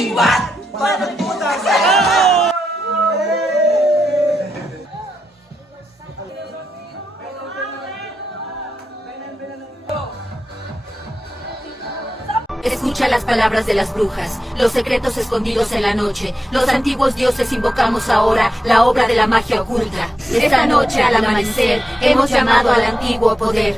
Pwedeng what? Parang puta. Escucha las palabras de las brujas, los secretos escondidos en la noche. Los antiguos dioses invocamos ahora la obra de la magia oculta. Esta noche al amanecer hemos llamado al antiguo poder.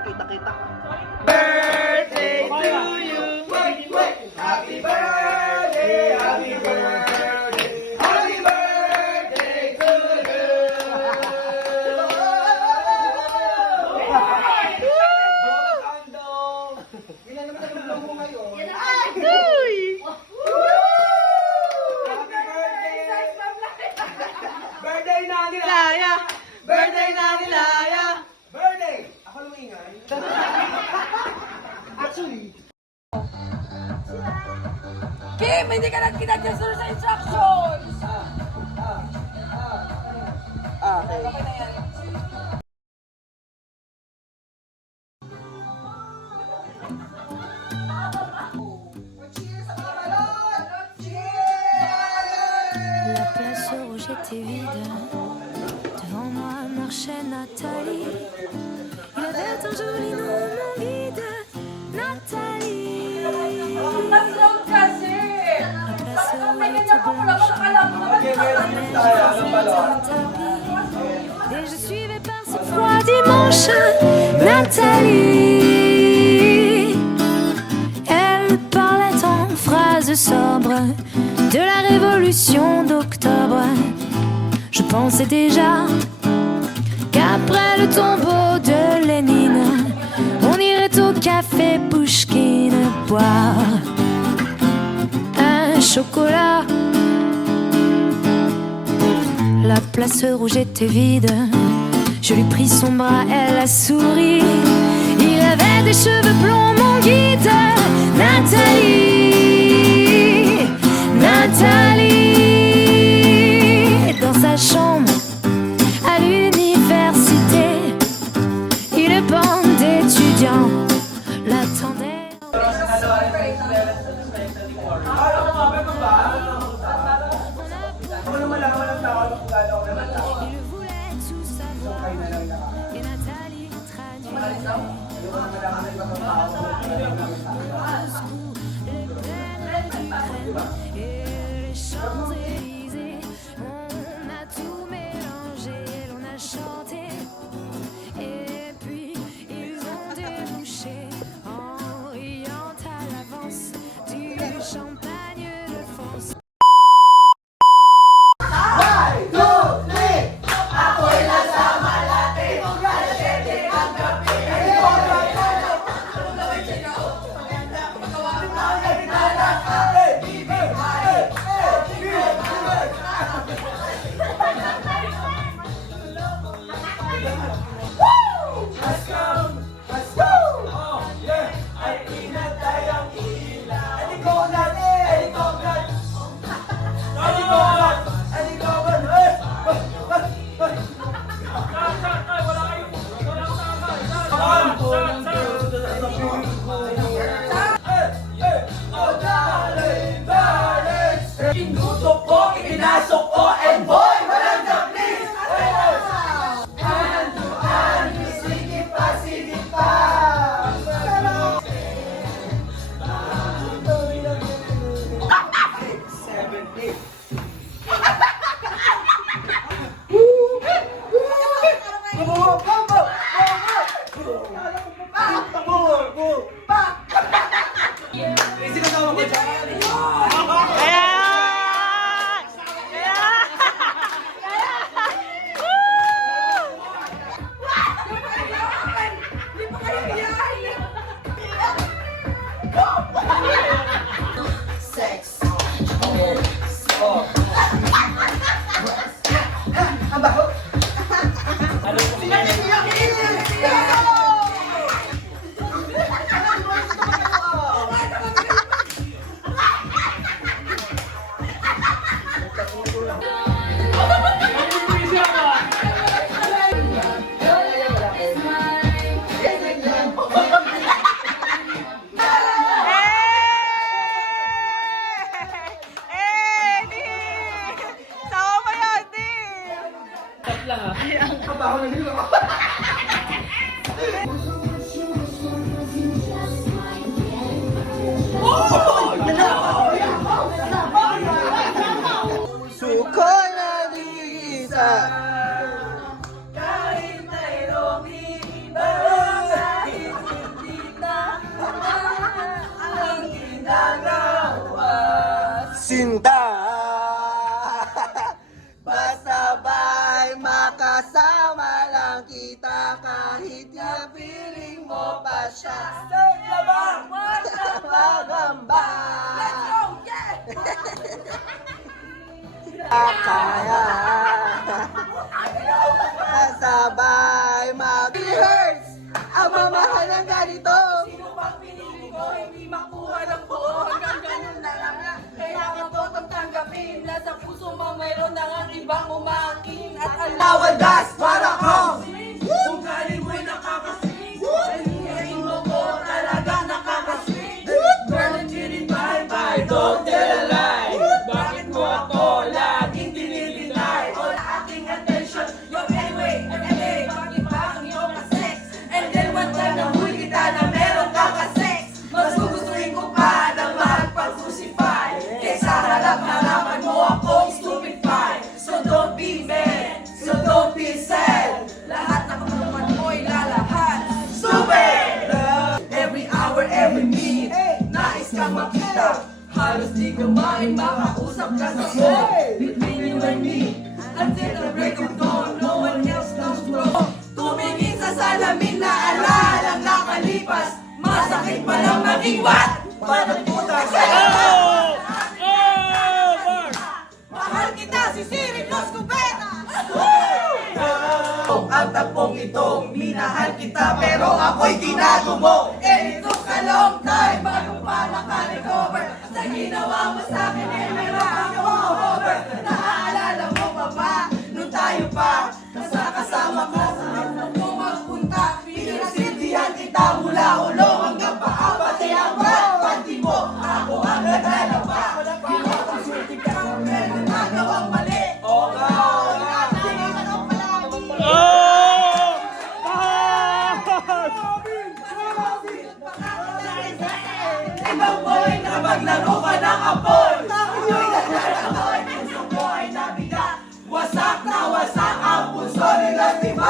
Kita-kita. Birthday to you. Happy birthday, happy birthday, happy birthday to you. Ilan naman ang blow mo ngayon? Birthday na nilaya! Birthday na nilaya! Birthday! Ako lumingay. Actually, Kim, hindi ka nagkinadya sa instructions! okay. Okay na yan. La place rouge était vide. Devant moi marchait Nathalie. Il avait un joli nom, mon guide. Nathalie. Nag-load kasi! La place Bakit may rouge ganyan était ka pula? blanche. Baka alam mo naman. Et je suivais par ce froid dimanche Nathalie. Elle parlait en phrases sobres de la révolution d'octobre. Je pensais déjà qu'après le tombeau de Lénine, on irait au café Pouchkine boire un chocolat. La place rouge était vide. Je lui pris son bras, elle a souri. Il avait des cheveux blonds, mon guide. Nathalie, Nathalie. Dans sa chambre à l'université, une bande d'étudiants l'attendait. Il voulait tout savoir. Et Nathalie traduisait. Moscou, les plaines d'Ukraine et les Champs-Élysées. On a tout mélangé. Kabaho na din ako. Suko'y nag-iisa. Kahit mayroong iba, kahit hindi na ang ginagawa. Sinta. Basta ba'y makasama lang kita kahit na feeling mo pa siya. Stay labang! Magamba. Let's go! Yeah! Kaya kasabay mag-rehearse ang mamahal ng ganito. Sino pang pinili ko, hindi makuha ng buo. Hanggang ganun na lang nga. Kailangan ko itong tanggapin. Nasa puso mo mayroon na nga ibang umaking. At alam Nawagas para kang Kung galing mo'y nakakasing, sabihin mo ko talaga nakakasing. Girl, hindi bye-bye, don't tell a lie. Bakit mo ako laging dinideny? all aking attention. Your anyway, bakit ba ang iyong ka-sex? And then one time nahuwi kita na meron ka ka-sex. Mas gugustuhin ko pa na magpag-crucify. Kesa harap-harapan mo akong stupefy. So don't be mad, so don't be sad. Lahat ng kapaluman mo'y lalahat. Stupid! Every hour, every minute, nais kang makita. Halos di ka makausap ka sa phone. Between you and me, until the break of dawn, no one else comes wrong. Tumingin sa salamin na alalang nakalipas. Masakit pa lang maging what? Parang puta Mahal kita si Siri Los Cubeta! Ang tapong itong minahal kita pero ako'y tinago mo. And it took a long time bago pa naka-recover. Sa ginawa mo sa akin eh meron ako over. Naaalala mo pa ba nung tayo pa kasama ka sa harap mo magpunta. Pinasindihan kita mula ulo hanggang paa. Pati ang pati mo ako ang naglalaba. Pinapasulti ka kung meron nagawang mali. Oo nga. Tingin ka ng palagi. Ibang boy na maglaro ka ng apoy. Ako'y naglalakoy, puso ko ay nabigat. Wasak na wasak ang puso nila, diba?